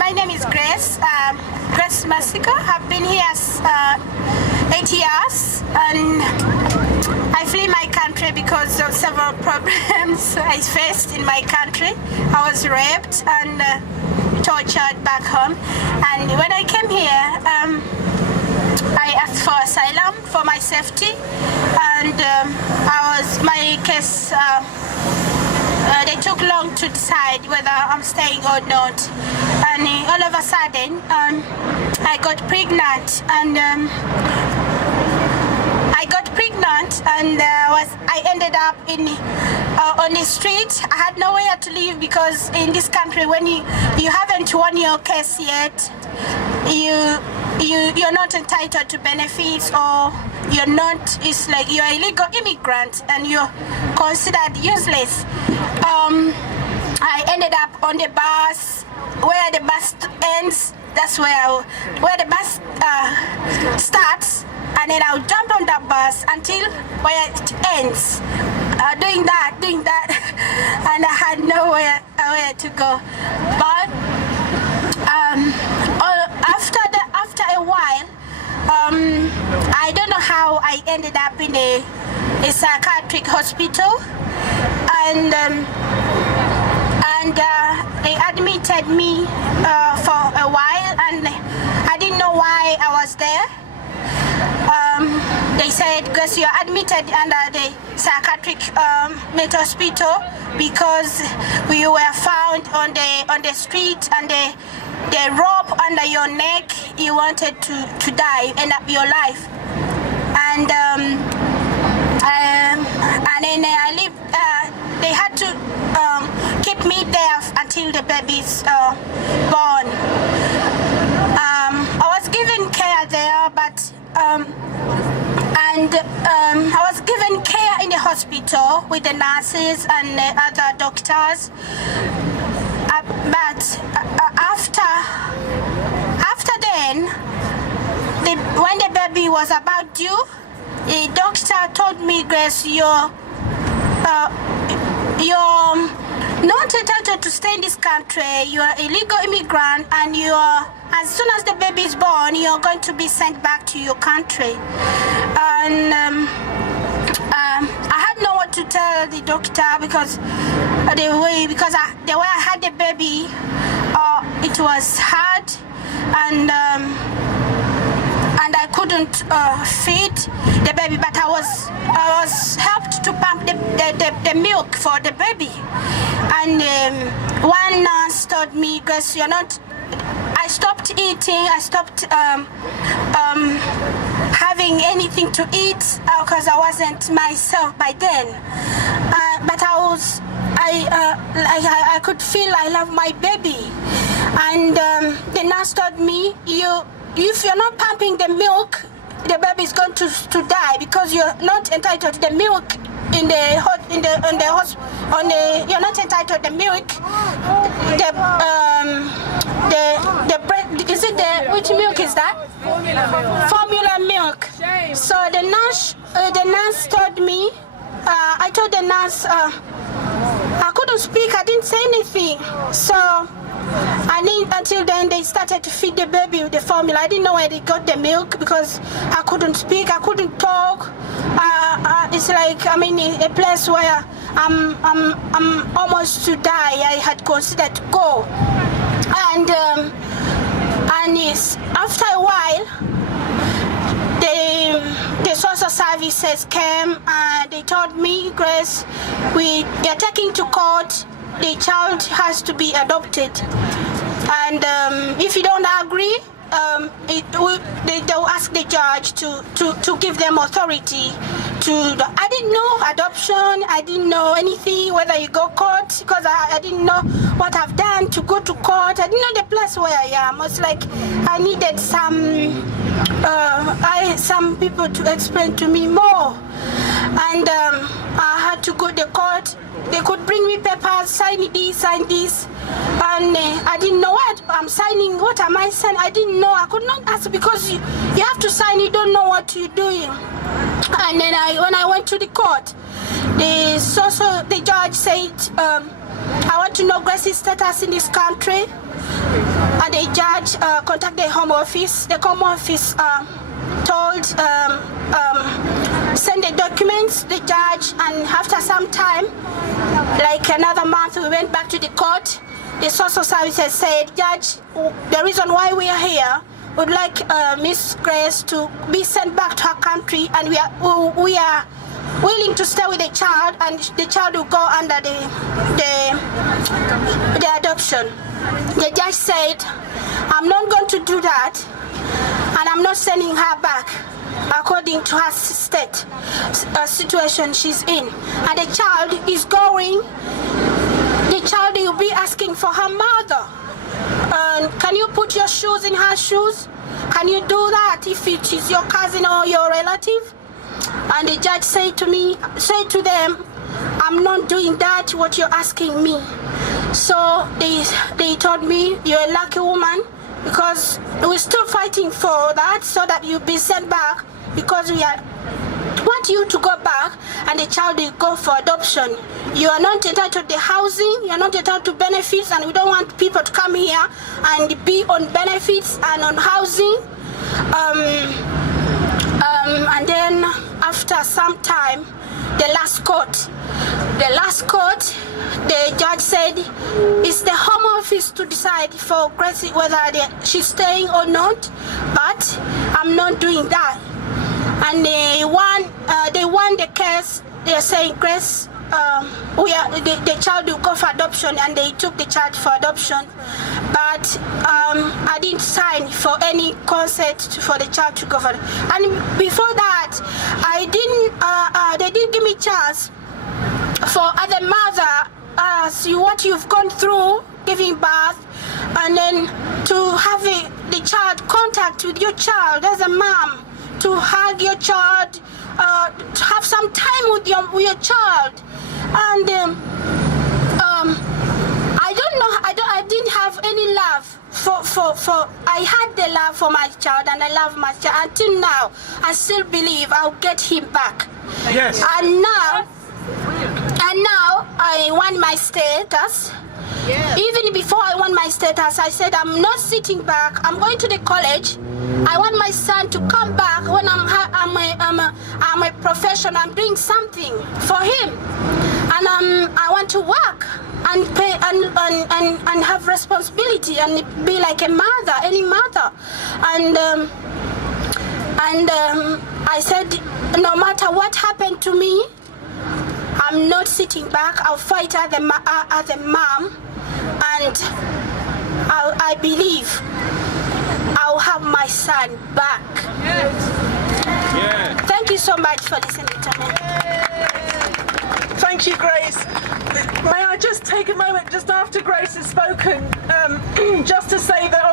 My name is Grace. Grace Masika. I've been here 8 years, and I flee my country because of several problems I faced in my country. I was raped and tortured back home, and when I came here, I asked for asylum for my safety, and my case. They took long to decide whether I'm staying or not, and all of a sudden I got pregnant, and I ended up on the street. I had nowhere to live because in this country, when you haven't won your case yet, you're not entitled to benefits, or it's like you're an illegal immigrant and you're considered useless. I ended up on the bus. Where the bus ends, that's where the bus starts, and then I'll jump on that bus until where it ends. Doing that, and I had nowhere to go. But after a while, I don't know how I ended up in a psychiatric hospital, and they admitted me for a while, and I didn't know why I was there. They said, "Grace, you're admitted under the psychiatric mental hospital because you were found on the street, and the rope under your neck, you wanted to die, end up your life." And then I lived. They had to keep me there until the baby's born. I was given care there, but I was given care in the hospital with the nurses and the other doctors. But after then, when the baby was about due, the doctor told me, "Grace, you're not entitled to stay in this country. You are illegal immigrant, and as soon as the baby is born, you're going to be sent back to your country." And I had no one to tell the doctor because the way I had the baby, it was hard, and I couldn't feed the baby, but I was helped to pump the milk for the baby. And one nurse told me, "Grace, you're not." I stopped eating. I stopped having anything to eat because I wasn't myself by then. But I could feel I love my baby, and the nurse told me, if you're not pumping the milk, the baby is going to die because you're not entitled to the milk you're not entitled to the milk. Which milk is that? Formula milk. So the nurse told me. I told the nurse I couldn't speak. I didn't say anything. So until then they started to feed the baby with the formula. I didn't know where they got the milk because I couldn't speak. I couldn't talk. It's like I'm in a place where I'm almost to die. I had considered to go, and yes, after a while, the social services came and they told me, "Grace, we are taking to court. The child has to be adopted, and if you don't agree, they'll ask the judge to give them authority to." I didn't know adoption. I didn't know anything whether you go court because I didn't know what I've done to go to court. I didn't know the place where I am. It's like I needed some people to explain to me more, and I had to go to court. They could bring me papers, sign this, and I didn't know what I'm signing. What am I signing? I didn't know. I could not ask because you have to sign. You don't know what you're doing. And then when I went to the court, the judge said, "I want to know Grace's status in this country." and the judge contacted the Home Office. The Home Office told send the documents, the judge, and after some time, like another month, we went back to the court. The social services said, Judge, the reason why we are here, would like Miss Grace to be sent back to her country, and we are willing to stay with the child, and the child will go under the adoption. The judge said, I'm not going to do that, and I'm not sending her back according to her state situation she's in. And the child is going, the child will be asking for her mother. Can you put your shoes in her shoes? Can you do that if it is your cousin or your relative? And the judge said to them, I'm not doing that, what you're asking me. So they told me, you're a lucky woman, because we're still fighting for that, so that you'll be sent back, because we want you to go back and the child will go for adoption. You are not entitled to the housing, you are not entitled to benefits, and we don't want people to come here and be on benefits and on housing. And then after some time, the last court, the judge said it's the Home Office to decide for Grace whether she's staying or not, but I'm not doing that. And they won the case. They're saying, Grace, the child will go for adoption, and they took the child for adoption. But I didn't sign for any consent for the child to go for it. And before that, they didn't give me chance for other mother, see what you've gone through giving birth, and then to have the child contact with your child as a mom, to hug your child, to have some time with your child. And I don't know, I didn't have any love for I had the love for my child, and I love my child. Until now, I still believe I'll get him back. Yes. And now I want my status. Yeah. Even before I want my status, I said I'm not sitting back. I'm going to the college. I want my son to come back when I'm a professional. I'm doing something for him, and I want to work and pay and have responsibility and be like a mother, any mother. And I said, no matter what happened to me, I'm not sitting back. I'll fight as a mom, and I believe I'll have my son back. Yes. Yeah. Thank you so much for listening to me. Thank you, Grace. May I just take a moment just after Grace has spoken, just to say that